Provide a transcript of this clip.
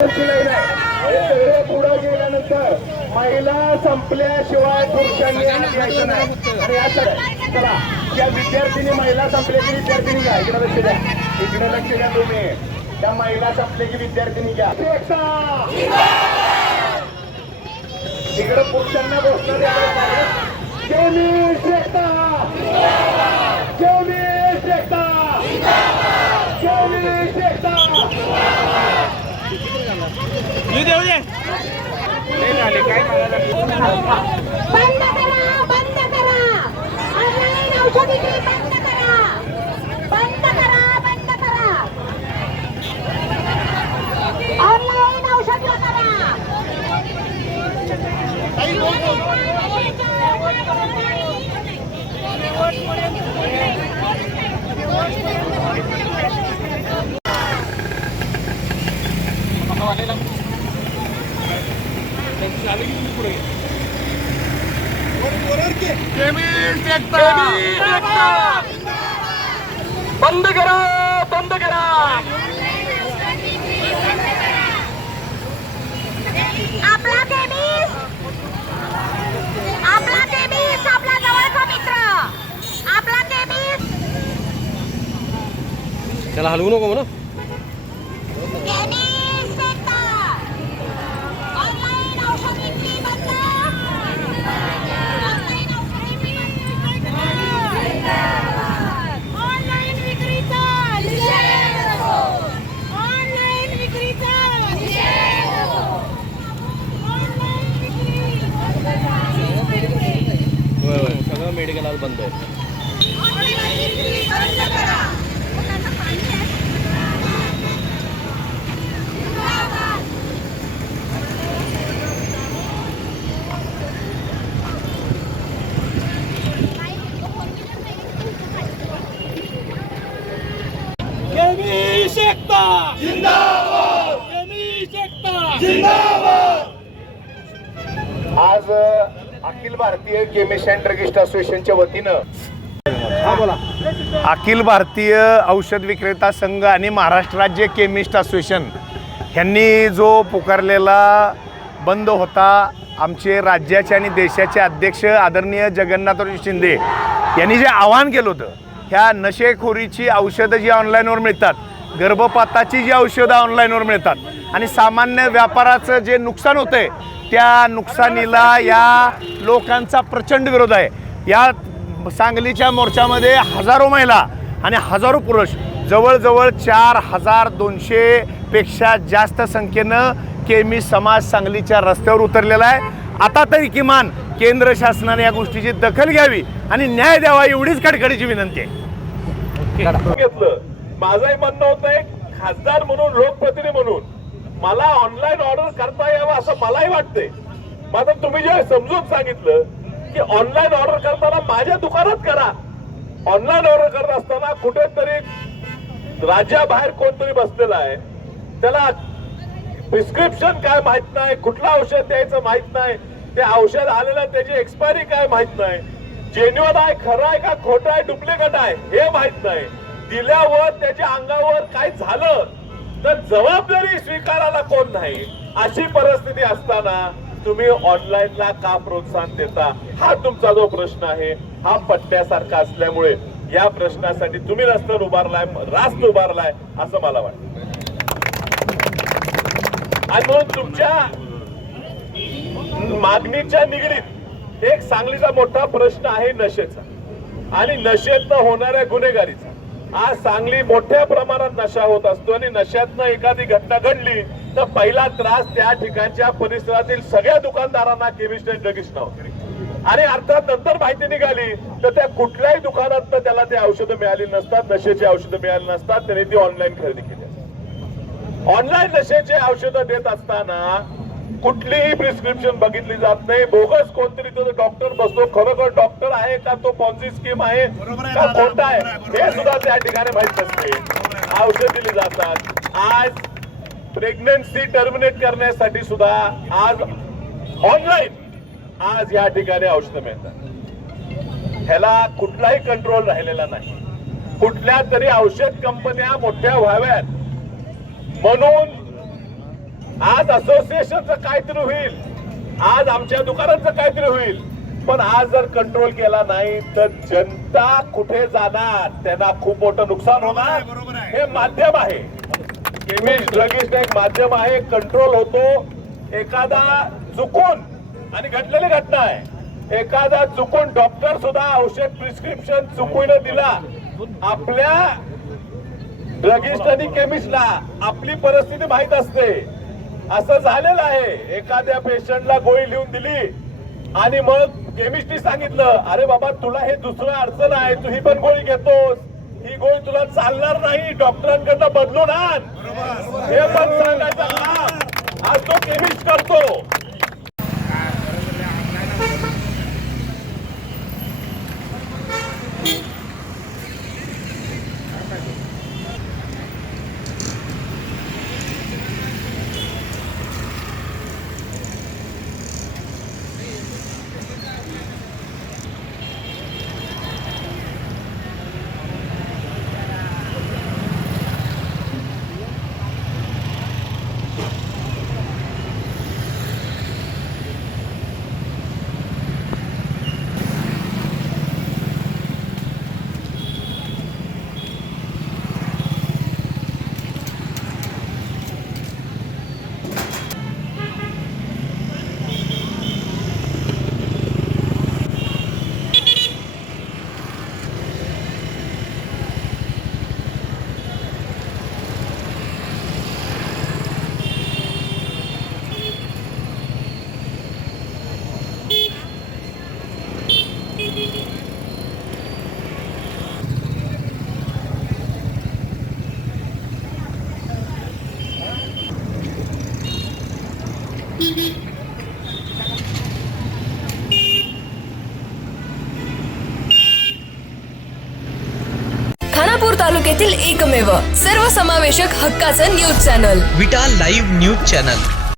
पुढे गेल्यानंतर महिला संपल्याशिवाय पुरुषांनी यायचं नाही. चला त्या विद्यार्थिनी महिला संपल्याची विद्यार्थिनी घ्या. इकडे लक्ष द्या, इकडे लक्ष द्या तुम्ही. त्या महिला संपल्याची विद्यार्थिनी घ्या. इकडे पुरुषांना बसणं द्यायला बंद करा, बंद करा, ऑनलाईन औषध विक्री बंद करा, बंद करा, बंद करा, ऑनलाईन औषध करा. बंद करा, बंद करा. आपला केमिस्ट, आपला केमिस्ट, आपला जवळचा मित्र, आपला केमिस्ट. त्याला हलवू नको म्हणा. केमिस्ट एकता. ऑनलाईन औषध विक्री बंद. ऑनलाईन औषध विक्री बंद. ऑनलाईन विक्रीचा निषेध. ऑनलाईन विक्रीचा निषेध. ऑनलाईन विक्री होय होय, सगळं मेडिकल आज बंद आहे. ऑनलाईन विक्री बंद करा. आज Akhil Bharatiya chemist and druggist असोसिएशनच्या वतीनं अखिल भारतीय औषध विक्रेता संघ आणि महाराष्ट्र राज्य केमिस्ट असोसिएशन ह्यांनी जो पुकारलेला बंद होता, आमचे राज्याचे आणि देशाचे अध्यक्ष आदरणीय जगन्नाथराव शिंदे यांनी जे आवाहन केलं होतं, ह्या नशेखोरीची औषधं जी ऑनलाईनवर मिळतात, गर्भपाताची जी औषधं ऑनलाईनवर मिळतात आणि सामान्य व्यापाराचं जे नुकसान होतं आहे, त्या नुकसानीला या लोकांचा प्रचंड विरोध आहे. या सांगलीच्या मोर्चामध्ये हजारो महिला आणि हजारो पुरुष, जवळजवळ 4200 पेक्षा जास्त संख्येनं केमिस्ट समाज सांगलीच्या रस्त्यावर उतरलेला आहे. आता तरी किमान केंद्र शासनाने या गोष्टीची दखल घ्यावी आणि न्याय द्यावा, एवढीच कडकडीची विनंती आहे. माझंही म्हणणं होतं, एक खासदार म्हणून, लोकप्रतिनिधी म्हणून मला ऑनलाईन ऑर्डर करता यावं असं मलाही वाटतंय. मात्र तुम्ही जे समजून सांगितलं की ऑनलाईन ऑर्डर करताना माझ्या दुकानात करा. ऑनलाईन ऑर्डर करत असताना कुठेतरी राज्याबाहेर कोणतरी बसलेला आहे, त्याला प्रिस्क्रिप्शन काय माहित नाही, कुठलं औषध द्यायचं माहित नाही, ते औषध आलेलं त्याची एक्सपायरी काय माहित नाही, जेन्युअन आहे, खरं आहे का खोटं आहे, डुप्लिकेट आहे हे माहित नाही, दिल्यावर त्याच्या अंगावर काय झालं तर जबाबदारी स्वीकारायला कोण नाही, अशी परिस्थिती असताना तुम्ही ऑनलाईनला का प्रोत्साहन देता, हा तुमचा जो प्रश्न आहे हा पट्ट्यासारखा असल्यामुळे या प्रश्नासाठी तुम्ही रस्त्यावर उभारलाय, रास्त उभारलाय असं मला वाटतं. आणि म्हणून तुमच्या मागणीच्या निगडीत एक सांगलीचा मोठा प्रश्न आहे नशेचा आणि नशेतनं होणाऱ्या गुन्हेगारीचा. आज सांगली मोठ्या प्रमाणात नशा होत असतो आणि नशातनं एखादी घटना घडली तर पहिला त्रास त्या ठिकाणच्या परिसरातील सगळ्या दुकानदारांना केमिस्ट अँड ड्रगिस्ट होते. आणि अर्थात नंतर माहिती निघाली तर त्या कुठल्याही दुकानात त्याला ते औषधं मिळाली नसतात, नशेची औषधं मिळाली नसतात, त्याने ती ऑनलाईन खरेदी केली. ऑनलाईन नशेचे औषधं देत असताना कुठलीही प्रिस्क्रिप्शन बघितली जात नाही. बोगस कोणतरी तो डॉक्टर बसतो, खरोखर डॉक्टर आहे का, तो पॉन्झी स्कीम आहे का खोटा आहे हे सुद्धा त्या ठिकाणी माहित नसते. औषध दिली जातात. आज प्रेग्नन्सी टर्मिनेट करण्यासाठी सुद्धा आज ऑनलाईन आज या ठिकाणी औषधं मिळतात. ह्याला कुठलाही कंट्रोल राहिलेला नाही. कुठल्या तरी औषध कंपन्या मोठ्या व्हाव्यात म्हणून आज असोसिएशनचं काहीतरी होईल, आज आमच्या दुकानाचं काहीतरी होईल, पण आज जर कंट्रोल केला नाही तर जनता कुठे जाणार, त्यांना खूप मोठं नुकसान होणार. हे माध्यम आहे, केमिस्ट ड्रगिस्ट एक माध्यम आहे, कंट्रोल होतो. एखादा चुकून, आणि घडलेली घटना आहे, एखादा चुकून डॉक्टर सुद्धा औषध प्रिस्क्रिप्शन चुकून दिला, आपल्या ड्रगिस्ट आणि केमिस्टला आपली परिस्थिती माहित असते. असं झालेलं आहे, एखाद्या पेशंटला गोळी लिहून दिली आणि मग केमिस्टनी सांगितलं, अरे बाबा तुला हे दुसरं अडचण आहे, तू ही पण गोळी घेतोस, ही गोळी तुला चालणार नाही, डॉक्टरांकडनं बदलून आण. हे पण सांगायचं काम आज तो केमिस्ट करतो. खानापूर तालुक्यातील एकमेव सर्वसमावेशक हक्काचं न्यूज चॅनल विटा लाईव्ह न्यूज चॅनल.